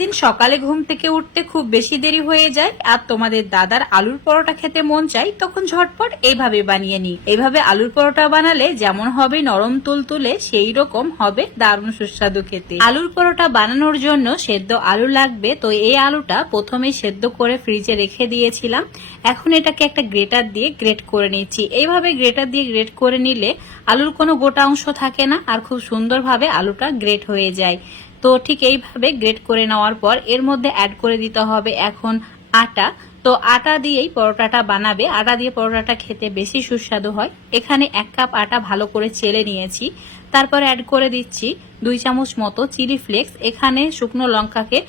যেদিন সকালে ঘুম থেকে উঠতে খুব বেশি দেরি হয়ে যায় আর তোমাদের দাদার আলুর পরোটা খেতে মন চাই, তখন ঝটপট এইভাবে বানিয়ে নি। এইভাবে আলুর পরোটা বানালে যেমন হবে নরম তুলতুলে, সেই রকম হবে দারুণ সুস্বাদু খেতে। আলুর পরোটা বানানোর জন্য সেদ্ধ আলু লাগবে। তো এই আলুটা প্রথমে সেদ্ধ করে ফ্রিজে রেখে দিয়েছিলাম। এখন এটাকে একটা গ্রেটার দিয়ে গ্রেট করে নিচ্ছি। এইভাবে গ্রেটার দিয়ে গ্রেট করে নিলে আলুর কোনো গোটা অংশ থাকে না আর খুব সুন্দরভাবে আলুটা গ্রেট হয়ে যায়। তো ঠিক এইভাবে গ্রেট করে নেওয়ার পর এর মধ্যে অ্যাড করে দিতে হবে এখন আটা। তো আটা দিয়েই পরোটাটা বানাবে। আটা দিয়ে পরোটাটা খেতে বেশি সুস্বাদু হয়। এখানে 1 কাপ আটা ভালো করে চেলে নিয়েছি। তারপর অ্যাড করে দিচ্ছি 2 চামচ মতো চিলি ফ্লেক্স। এখানে শুকনো লঙ্কাকে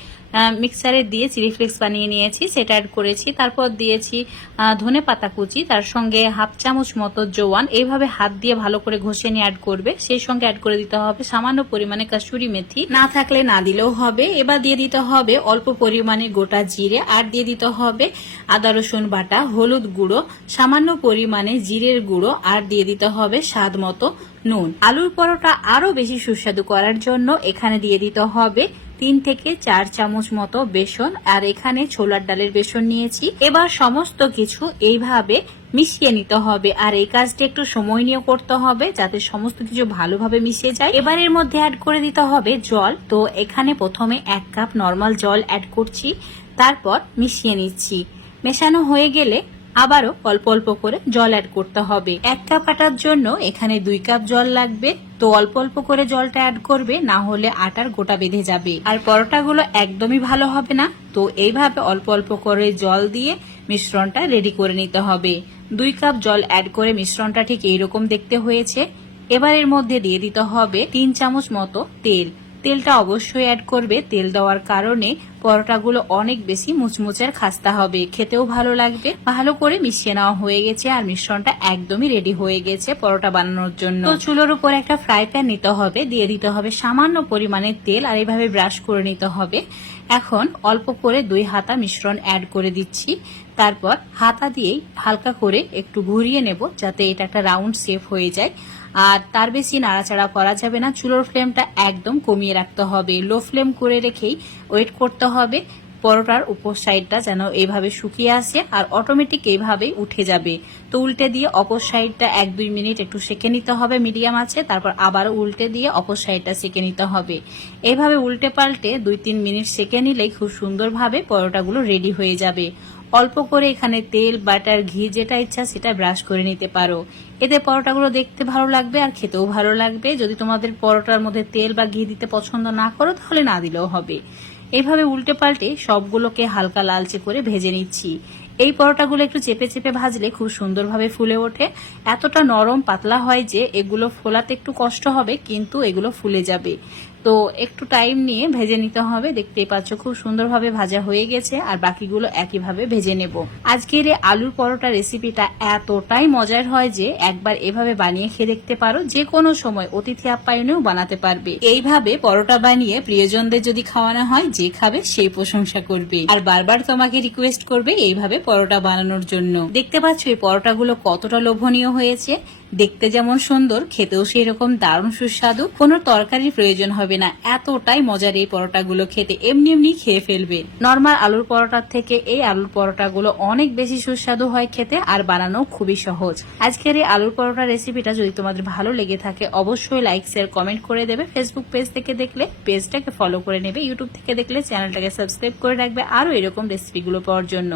মিক্সারে দিয়ে চিলি ফ্লেক্স বানিয়ে নিয়েছি, সেটা অ্যাড করেছি। তারপর দিয়েছি ধনে পাতা কুচি, তার সঙ্গে 1/2 চামচ মতো জোয়ান। এইভাবে হাত দিয়ে ভালো করে ঘষে নিয়ে অ্যাড করবে। সেই সঙ্গে অ্যাড করে দিতে হবে সামান্য পরিমাণে কাসুরি মেথি, না থাকলে না দিলেও হবে। এবার দিয়ে দিতে হবে অল্প পরিমাণে গোটা জিরে, আর দিয়ে দিতে হবে আদা রসুন বাটা, হলুদ গুঁড়ো, সামান্য পরিমাণে জিরের গুঁড়ো, আর দিয়ে দিতে হবে স্বাদ মতো নুন। আলুর পরোটা আরো বেশি সুস্বাদু করার জন্য এখানে দিয়ে দিতে হবে 3 থেকে 4 চামচ মতো বেসন, আর এখানে ছোলার ডালের বেসন নিয়েছি। এবার সমস্ত কিছু এইভাবে মিশিয়ে নিতে হবে, আর এই কাজটা একটু সময় নিয়ে করতে হবে যাতে সমস্ত কিছু ভালোভাবে মিশে যায়। এবার এর মধ্যে অ্যাড করে দিতে হবে জল। তো এখানে প্রথমে 1 কাপ নর্মাল জল অ্যাড করছি, তারপর মিশিয়ে নিচ্ছি। মেশানো হয়ে গেলে আবারও অল্প অল্প করে জল অ্যাড করতে হবে। 1 কাপ আটার জন্য এখানে 2 কাপ জল লাগবে। তো অল্প অল্প করে জলটা অ্যাড করবে, না হলে আটার গোটা বেঁধে যাবে আর পরোটাগুলো একদমই ভালো হবে না। তো এইভাবে অল্প অল্প করে জল দিয়ে মিশ্রণটা রেডি করে নিতে হবে। 2 কাপ জল অ্যাড করে মিশ্রণটা ঠিক এইরকম দেখতে হয়েছে। এবার এর মধ্যে দিয়ে দিতে হবে 3 চামচ মতো তেল। তেলটা অবশ্যই অ্যাড করবে। তেল দেওয়ার কারণে পরোটাগুলো অনেক বেশি মুচমুচে আর খাস্তা হবে, খেতেও ভালো লাগবে। ভালো করে মিশিয়ে নেওয়া হয়ে গেছে আর মিশ্রণটা একদমই রেডি হয়ে গেছে পরোটা বানানোর জন্য। তো চুলোর উপর একটা ফ্রাই প্যান নিতে হবে, দিয়ে দিতে হবে সামান্য পরিমাণে তেল, আর এইভাবে ব্রাশ করে নিতে হবে। এখন অল্প করে 2 হাতা মিশ্রণ অ্যাড করে দিচ্ছি। তারপর হাতা দিয়েই হালকা করে একটু ঘুরিয়ে নেব যাতে এটা একটা রাউন্ড শেপ হয়ে যায়। আর তার বেশি নাড়াচাড়া করা যাবে না। চুলোর ফ্লেমটা একদম কমিয়ে রাখতে হবে, লো ফ্লেম করে রেখেই ওয়েট করতে হবে পরোটার উপর সাইডটা যেন এইভাবে শুকিয়ে আসে আর অটোমেটিক এইভাবেই উঠে যাবে। তো উল্টে দিয়ে অপর সাইডটা 1-2 মিনিট একটু সেঁকে নিতে হবে মিডিয়াম আছে। তারপর আবারও উল্টে দিয়ে অপর সাইডটা সেঁকে নিতে হবে। এইভাবে উল্টে পাল্টে 2-3 মিনিট সেঁকে নিলেই খুব সুন্দরভাবে পরোটাগুলো রেডি হয়ে যাবে। অল্প করে এখানে তেল, বাটার, ঘি যেটা ইচ্ছা সেটা ব্রাশ করে নিতে পারো। এতে পরোটাগুলো দেখতে ভালো লাগবে আর খেতেও ভালো লাগবে। যদি তোমাদের পরোটার মধ্যে তেল বা ঘি দিতে পছন্দ না করো তাহলে না দিলেও হবে। এইভাবে উল্টে পাল্টে সবগুলোকে হালকা লালচে করে ভেজে নিচ্ছি। এই পরোটাগুলো একটু চেপে চেপে ভাজলে খুব সুন্দরভাবে ফুলে ওঠে। এতটা নরম পাতলা হয় যে এগুলো ফোলাতে একটু কষ্ট হবে, কিন্তু এগুলো ফুলে যাবে। তো একটু টাইম নিয়ে ভেজে নিতে হবে। দেখতেই পাচ্ছ খুব সুন্দরভাবে ভাজা হয়ে গেছে, আর বাকিগুলো একইভাবে ভেজে নেব। আজকের এই আলুর পরোটা রেসিপিটা এতটাই মজার হয় যে একবার এভাবে বানিয়ে খেয়ে দেখতে পারো। যে কোনো সময় অতিথি আপ্যায়নেও বানাতে পারবে। এইভাবে পরোটা বানিয়ে প্রিয়জনদের যদি খাওয়ানো হয়, যে খাবে সেই প্রশংসা করবে আর বারবার তোমাকে রিকোয়েস্ট করবে এইভাবে পরোটা বানানোর জন্য। দেখতে পাচ্ছ এই পরোটাগুলো কতটা লোভনীয় হয়েছে। দেখতে যেমন সুন্দর, খেতেও সেই রকম দারুণ সুস্বাদু। কোনো তরকারির প্রয়োজন হবে না, এতটাই মজার এই পরোটাগুলো খেতে। এমনি এমনি খেয়ে ফেলবে। নর্মাল আলুর পরোটার থেকে এই আলুর পরোটাগুলো অনেক বেশি সুস্বাদু হয় খেতে, আর বানানো খুবই সহজ। আজকের এই আলুর পরোটা রেসিপিটা যদি তোমাদের ভালো লেগে থাকে অবশ্যই লাইক, শেয়ার, কমেন্ট করে দেবে। ফেসবুক পেজ থেকে দেখলে পেজটাকে ফলো করে নেবে। ইউটিউব থেকে দেখলে চ্যানেলটাকে সাবস্ক্রাইব করে রাখবে আরো এরকম রেসিপিগুলো পাওয়ার জন্য।